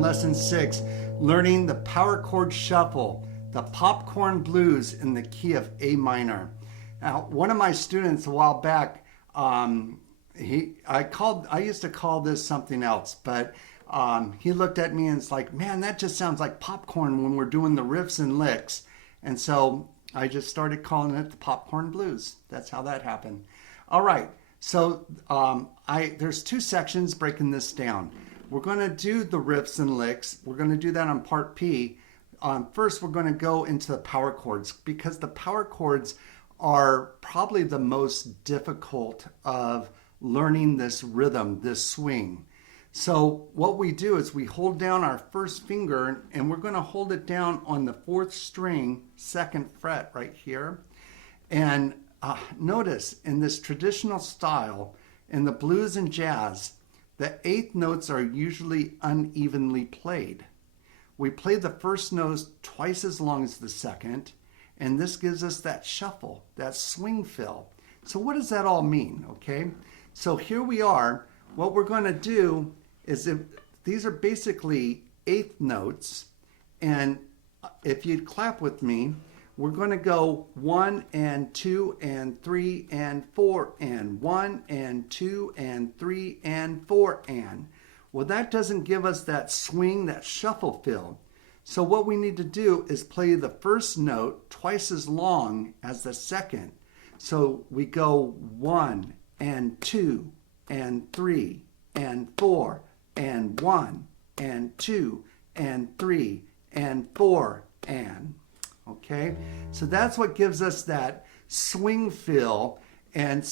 PopCorn Lesson 6, learning the power chord shuffle, the PopCorn blues in the key of A minor. Now, one of my students a while back, I used to call this something else, but he looked at me and it's like, man, that just sounds like popcorn when we're doing the riffs and licks. And so I just started calling it the PopCorn blues. That's how that happened. All right. So there's two sections breaking this down. We're going to do the riffs and licks. We're going to do that on part P. First, we're going to go into the power chords because the power chords are probably the most difficult of learning this rhythm, this swing. So what we do is we hold down our first finger and we're going to hold it down on the 4th string, 2nd fret right here. And notice in this traditional style, in the blues and jazz, the 8th notes are usually unevenly played. We play the first note twice as long as the second, and this gives us that shuffle, that swing fill. So what does that all mean, okay? So here we are. What we're going to do is, these are basically 8th notes, and if you'd clap with me, we're going to go 1 and 2 and 3 and 4 and 1 and 2 and 3 and 4 and. Well, that doesn't give us that swing, that shuffle feel. So what we need to do is play the first note twice as long as the second. So we go 1 and 2 and 3 and 4 and 1 and 2 and 3 and 4 and. Okay, so that's what gives us that swing feel, and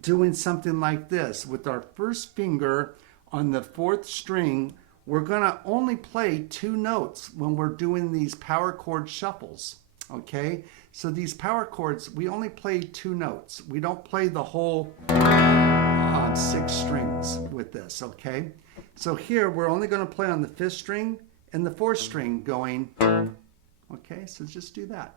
doing something like this with our first finger on the 4th string, we're going to only play 2 notes when we're doing these power chord shuffles. Okay, so these power chords, we only play 2 notes. We don't play the whole 6 strings with this. Okay, so here we're only going to play on the 5th string and the 4th string going. Okay, so just do that.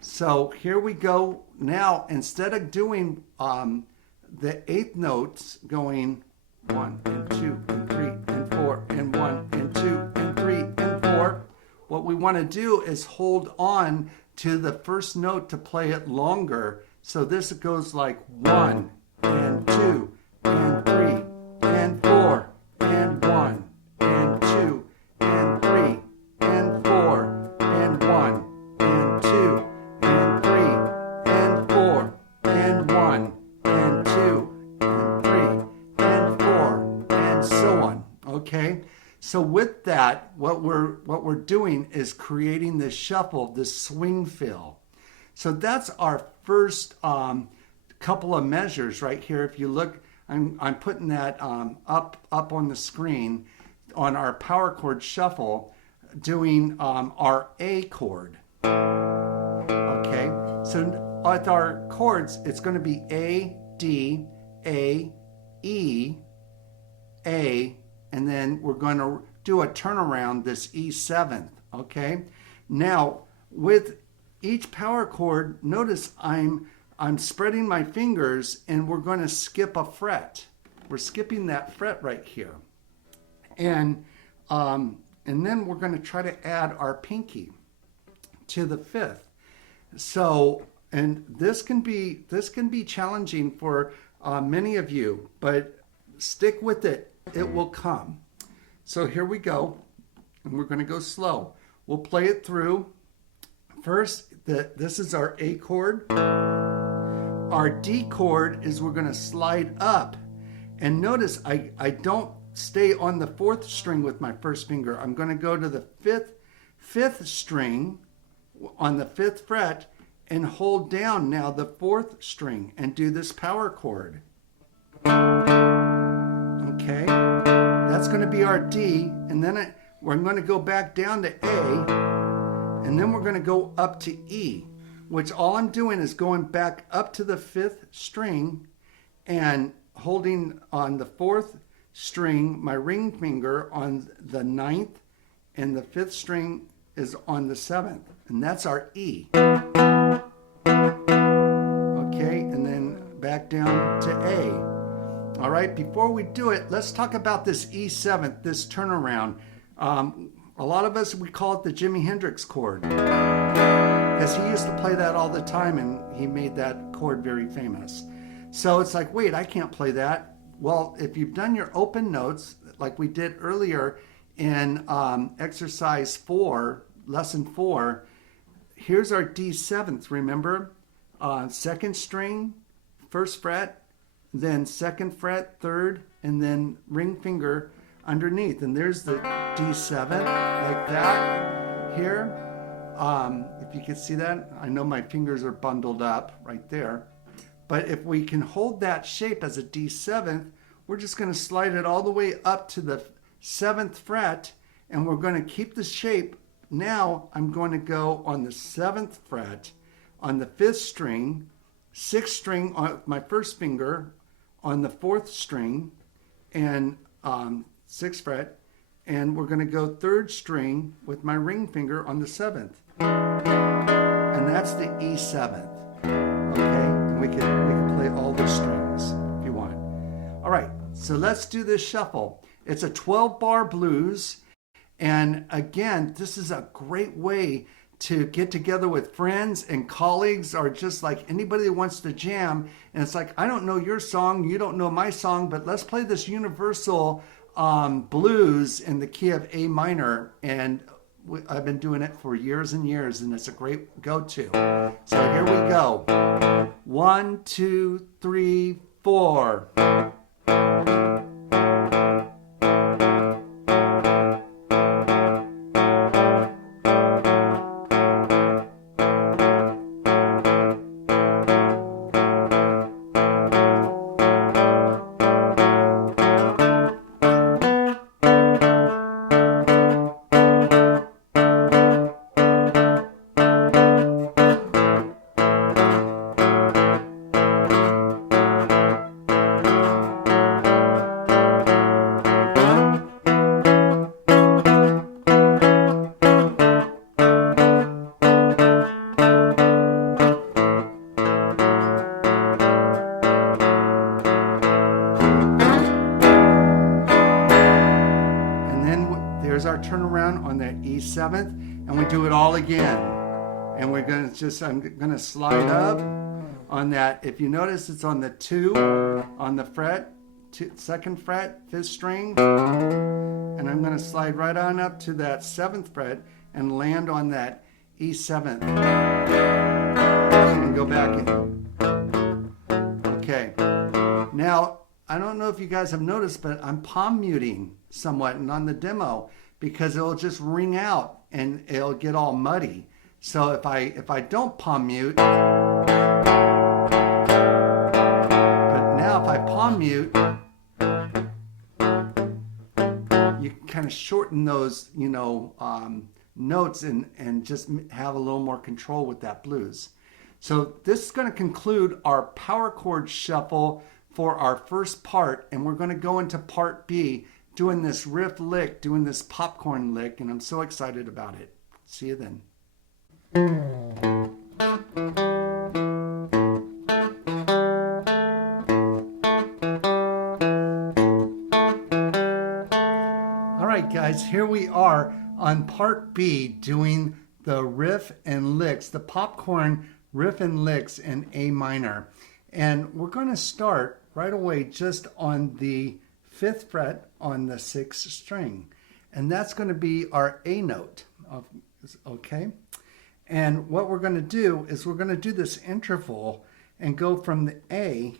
So here we go. Now, instead of doing the 8th notes going 1 and 2 and 3 and 4 and 1 and 2 and 3 and 4, what we want to do is hold on to the first note to play it longer. So this goes like 1 and 2 and 3 and 4 and 1 and 2 and 3 and 4 and 1 and 2 and 3 and 4 and 1 and 2 and 3 and 4 and so on. Okay, so with that, what we're doing is creating this shuffle, this swing fill. So that's our first couple of measures right here. If you look, I'm putting that up on the screen on our power chord shuffle, doing our A chord. Okay, so with our chords, it's going to be A, D, A, E, A, and then we're going to do a turnaround, this E7th. Okay, now with each power chord, notice I'm spreading my fingers and we're going to skip a fret. We're skipping that fret right here. And then we're going to try to add our pinky to the 5th. So, and this can be challenging for many of you, but stick with it. It will come. So here we go, and we're going to go slow. We'll play it through. First, this is our A chord. Our D chord is we're going to slide up. And notice I don't stay on the 4th string with my first finger. I'm going to go to the 5th string on the 5th fret and hold down now the 4th string and do this power chord. Okay, that's going to be our D, and then we're going to go back down to A, and then we're going to go up to E, which all I'm doing is going back up to the 5th string and holding on the 4th string, my ring finger on the 9th, and the 5th string is on the 7th, and that's our E. Okay, and then back down to A. All right. right, before we do it, let's talk about this E7th, this turnaround. A lot of us, we call it the Jimi Hendrix chord, because he used to play that all the time and he made that chord very famous. So it's like, wait, I can't play that. Well, if you've done your open notes, like we did earlier in exercise 4, lesson 4, here's our D7th, remember? Second string, first fret, then second fret, third, and then ring finger underneath. And there's the D7, like that here. If you can see that, I know my fingers are bundled up right there. But if we can hold that shape as a D7th, we're just going to slide it all the way up to the 7th fret, and we're going to keep the shape. Now I'm going to go on the 7th fret, on the 5th string, 6th string on my first finger, on the 4th string, and 6th fret, and we're going to go 3rd string with my ring finger on the 7th. And that's the E7th. Okay, we can play all the strings if you want. All right, so let's do this shuffle. It's a 12-bar blues, and again, this is a great way to get together with friends and colleagues, or just like anybody that wants to jam. And it's like, I don't know your song, you don't know my song, but let's play this universal blues in the key of A minor. And I've been doing it for years and years, and it's a great go-to. So here we go. 1, 2, 3, 4. Our turnaround on that E7th, and we do it all again. And we're going to just, I'm going to slide up on that. If you notice, it's on the 2 on the fret, 2nd fret, 5th string, and I'm going to slide right on up to that 7th fret and land on that E7th. And go back in. Okay. Now, I don't know if you guys have noticed, but I'm palm muting somewhat, and on the demo, because it'll just ring out and it'll get all muddy. So if I don't palm mute, but now if I palm mute, you kind of shorten those, notes and just have a little more control with that blues. So this is going to conclude our power chord shuffle for our first part, and we're going to go into part B, doing this riff lick, doing this popcorn lick, and I'm so excited about it. See you then. All right, guys, here we are on part B, doing the riff and licks, the popcorn riff and licks in A minor. And we're going to start right away just on the 5th fret on the 6th string, and that's going to be our A note. Okay, and what we're going to do is we're going to do this interval and go from the A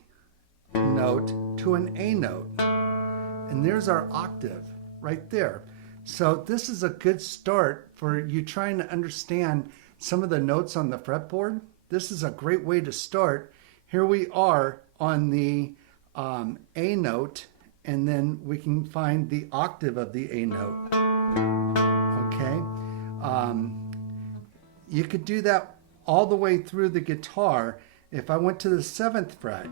note to an A note, and there's our octave right there. So this is a good start for you trying to understand some of the notes on the fretboard. This is a great way to start. Here we are on the A note, and then we can find the octave of the A note. Okay, you could do that all the way through the guitar. If I went to the 7th fret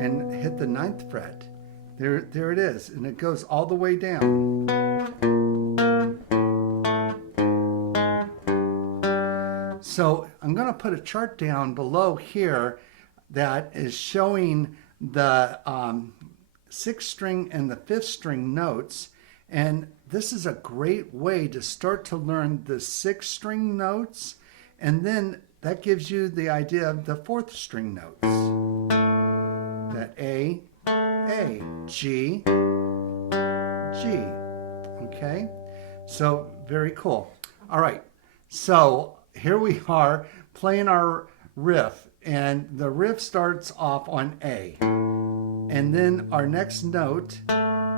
and hit the 9th fret, there it is, and it goes all the way down. So I'm going to put a chart down below here that is showing the sixth string and the fifth string notes. And this is a great way to start to learn the sixth string notes. And then that gives you the idea of the fourth string notes. That A, G, G. Okay? So very cool. All right. So here we are playing our riff. And the riff starts off on A. And then our next note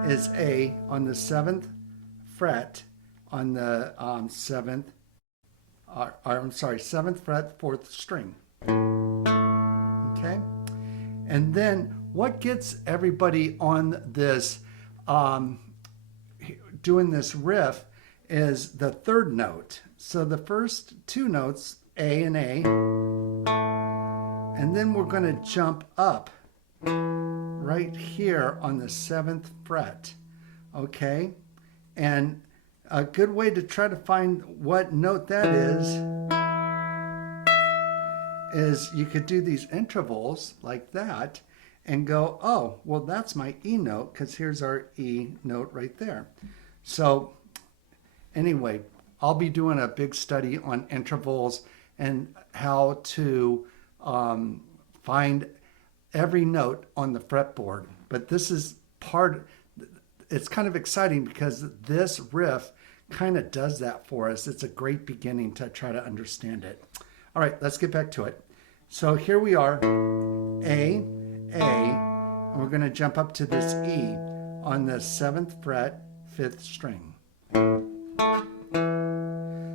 is A on the 7th fret on the 7th fret, 4th string. Okay? And then what gets everybody on this, doing this riff is the third note. So the first two notes, A and A, and then we're going to jump up right here on the 7th fret. Okay? And a good way to try to find what note that is you could do these intervals like that and go, oh, well, that's my E note, because here's our E note right there. So anyway, I'll be doing a big study on intervals and how to find every note on the fretboard. But this is it's kind of exciting because this riff kind of does that for us. It's a great beginning to try to understand it. All right, let's get back to it. So here we are, A, and we're going to jump up to this E on the 7th fret, 5th string.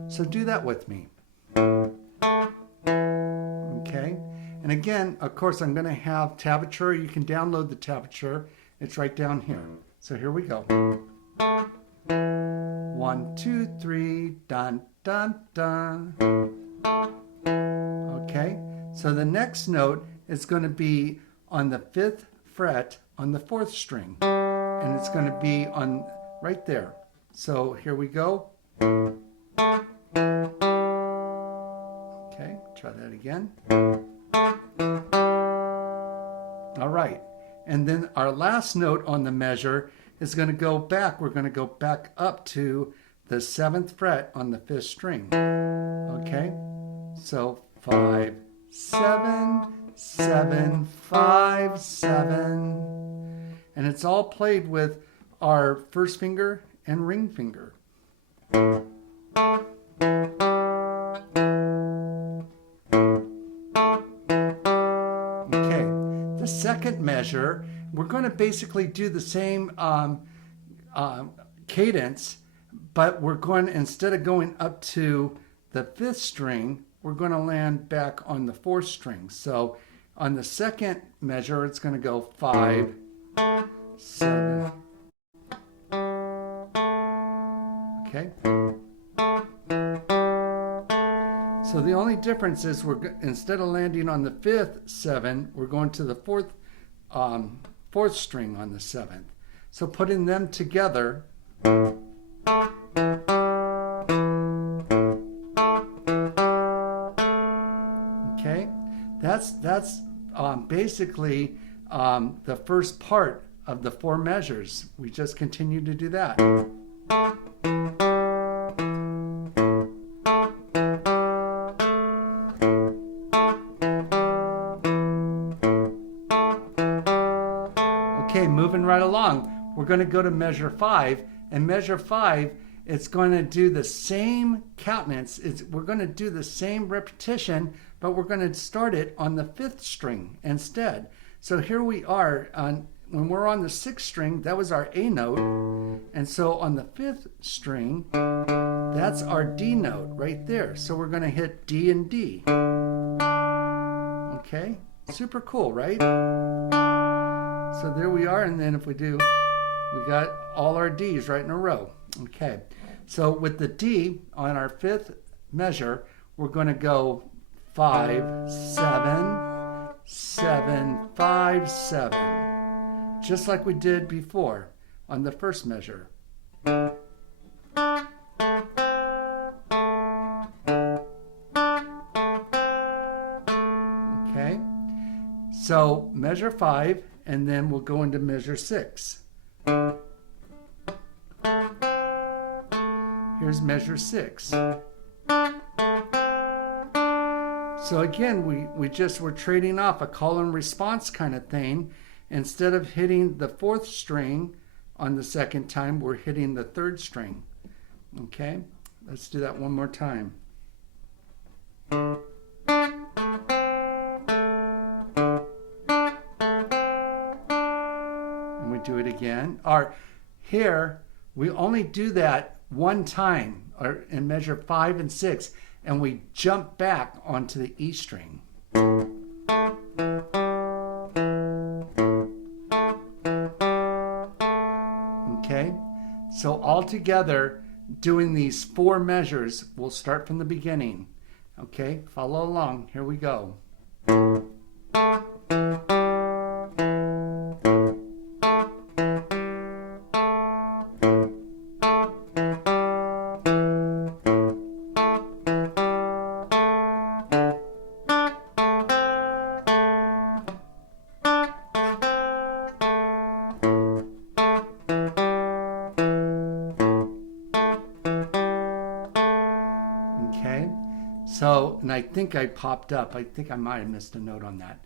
So do that with me. Okay, and again, of course, I'm going to have tablature. You can download the tablature. It's right down here. So here we go. 1, 2, 3, dun, dun, dun. Okay, so the next note is going to be on the 5th fret on the 4th string. And it's going to be on right there. So here we go. Okay, try that again. All right. And then our last note on the measure is going to go back. We're going to go back up to the 7th fret on the 5th string. Okay? So 5, 7, 7, 5, 7. And it's all played with our first finger and ring finger. Second measure, we're going to basically do the same cadence, but we're going, instead of going up to the 5th string, we're going to land back on the 4th string. So on the second measure, it's going to go 5, 7. Okay. So the only difference is instead of landing on the 5th 7, we're going to the 4th string on the 7th. So putting them together, okay, that's basically the first part of the 4 measures. We just continue to do that. Okay, moving right along, we're going to go to measure 5, and measure 5, it's going to do the same countenance. We're going to do the same repetition, but we're going to start it on the 5th string instead. So here we are, when we're on the 6th string, that was our A note, and so on the 5th string, that's our D note right there. So we're going to hit D and D. Okay, super cool, right? So there we are, and then if we do, we got all our Ds right in a row. Okay, so with the D on our 5th measure, we're going to go 5, 7, 7, 5, 7, just like we did before on the first measure. Okay, so measure 5. and then we'll go into measure 6. Here's measure 6. So again, we're trading off a call and response kind of thing. Instead of hitting the 4th string on the second time, we're hitting the 3rd string. Okay, let's do that one more time. And we do it again. Here, we only do that one time, or in measure 5 and 6, and we jump back onto the E string. Okay, so all together, doing these 4 measures, we'll start from the beginning. Okay, follow along. Here we go. So, and I think I popped up. I think I might have missed a note on that.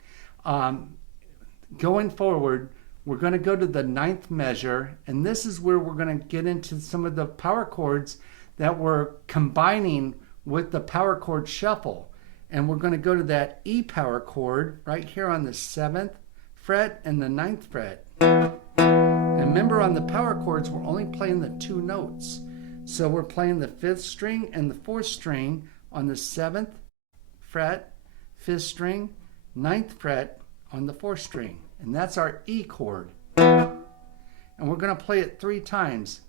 Going forward, we're going to go to the 9th measure, and this is where we're going to get into some of the power chords that we're combining with the power chord shuffle. And we're going to go to that E power chord right here on the 7th fret and the 9th fret. And remember, on the power chords, we're only playing the 2 notes. So we're playing the 5th string and the 4th string on the 7th fret, 5th string, 9th fret on the 4th string. And that's our E chord. And we're going to play it 3 times.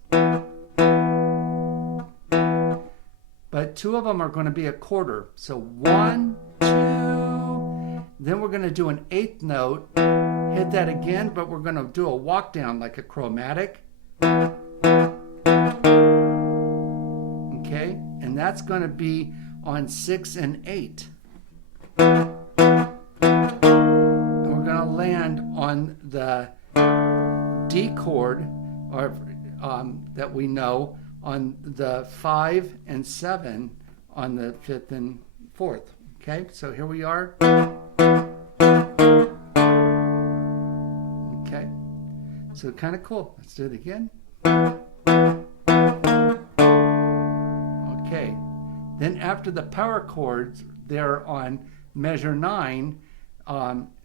But 2 of them are going to be a quarter. So 1, 2, then we're going to do an 8th note, hit that again, but we're going to do a walk down like a chromatic. Okay, and that's going to be on 6 and 8. And we're going to land on the D chord, or that we know, on the 5 and 7 on the 5th and 4th. Okay, so here we are. Okay, so kind of cool. Let's do it again. Okay, then after the power chords, they're on measure 9.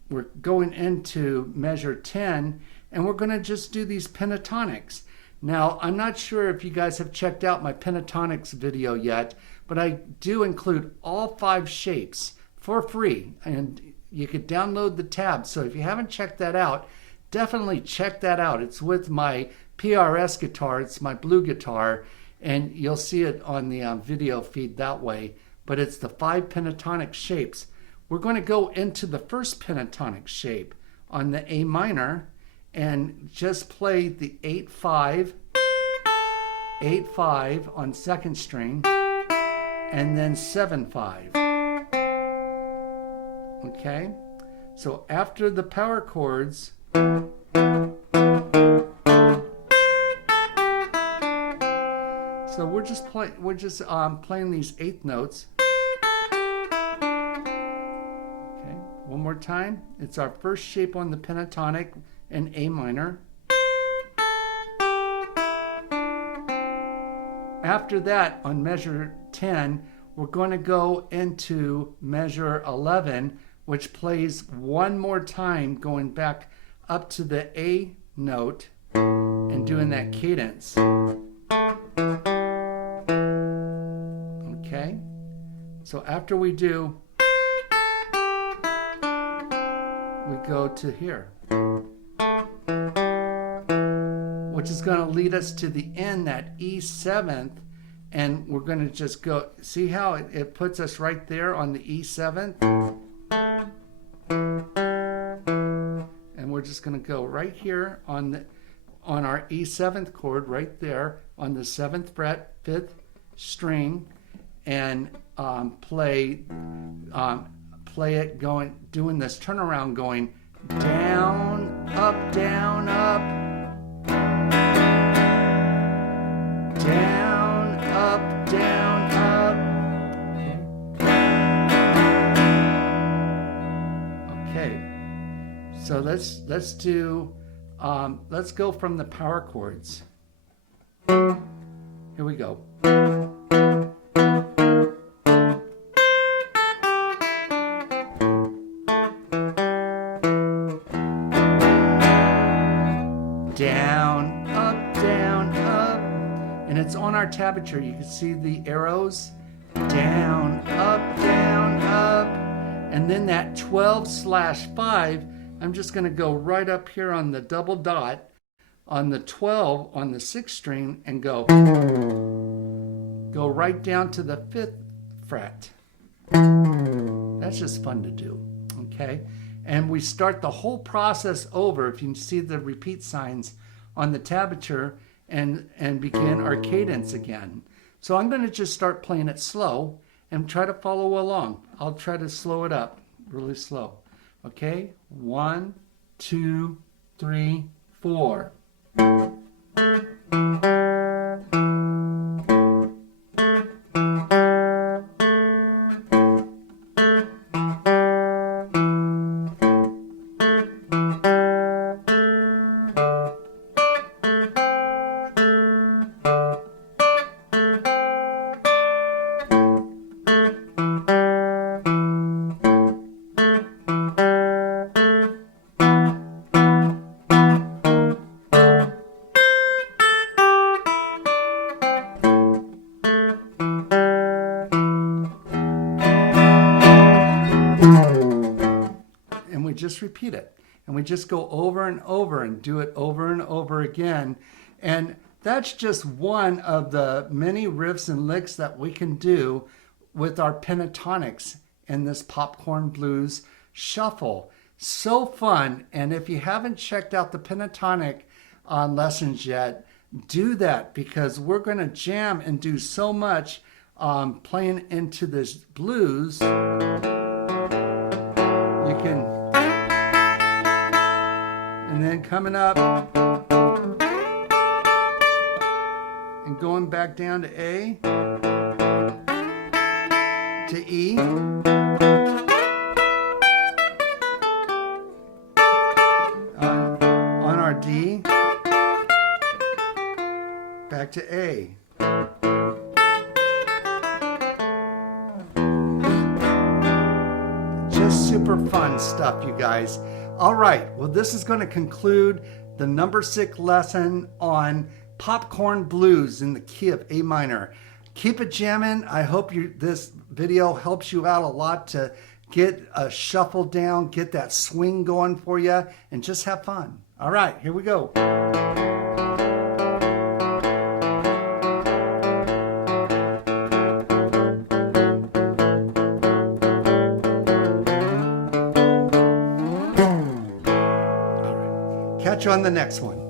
We're going into measure 10, and we're going to just do these pentatonics. Now, I'm not sure if you guys have checked out my pentatonics video yet, but I do include all 5 shapes for free, and you could download the tab. So if you haven't checked that out, definitely check that out. It's with my PRS guitar. It's my blue guitar, and you'll see it on the video feed that way. But it's the 5 pentatonic shapes. We're going to go into the first pentatonic shape on the A minor and just play the 8-5, 8-5 on 2nd string, and then 7-5. Okay? So after the power chords, so we're just playing these 8th notes. Okay, one more time. It's our first shape on the pentatonic in A minor. After that, on measure 10, we're going to go into measure 11, which plays one more time, going back up to the A note and doing that cadence. Okay, so after we do, we go to here, which is going to lead us to the end, that E7th, and we're going to just go, see how it puts us right there on the E7th? And we're just going to go right here on our E7th chord, right there on the 7th fret, 5th string, and play it going, doing this turnaround, going down, up, down, up, down, up, down, up. Okay, so let's do, let's go from the power chords. Here we go. Down, up, down, up. And it's on our tablature. You can see the arrows. Down, up, down, up. And then that 12/5, I'm just going to go right up here on the double dot on the 12 on the 6th string and go right down to the 5th fret. That's just fun to do, okay? And we start the whole process over, if you can see the repeat signs on the tablature, and begin our cadence again. So I'm going to just start playing it slow and try to follow along. I'll try to slow it up really slow. Okay, 1, 2, 3, 4. Just repeat it, and we just go over and over and do it over and over again. And that's just one of the many riffs and licks that we can do with our pentatonics in this Popcorn Blues shuffle. So fun. And if you haven't checked out the pentatonic lessons yet, do that, because we're going to jam and do so much playing into this blues. You can, and then coming up and going back down to A, to E, on our D, back to A. Just super fun stuff, you guys. All right, well, this is going to conclude the number 6 lesson on Popcorn Blues in the key of A minor. Keep it jamming. I hope this video helps you out a lot to get a shuffle down, get that swing going for you, and just have fun. All right, here we go. Catch you on the next one.